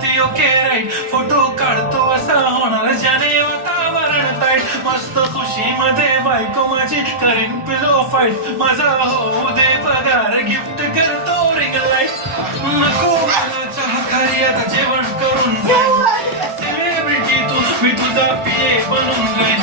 म्हणती okay right, photo काढतो असा होणार ज्याने वातावरण ताईट, मस्त खुशी मध्ये बायको माझी करीन पिलो फाईट, माझा होऊ दे पगार गिफ्ट करतो रिंग लाईट, नको मला चहा खारी आता जेवण करून जाईन, सेलिब्रिटी तू मी तुझा पिये बनून जाईन,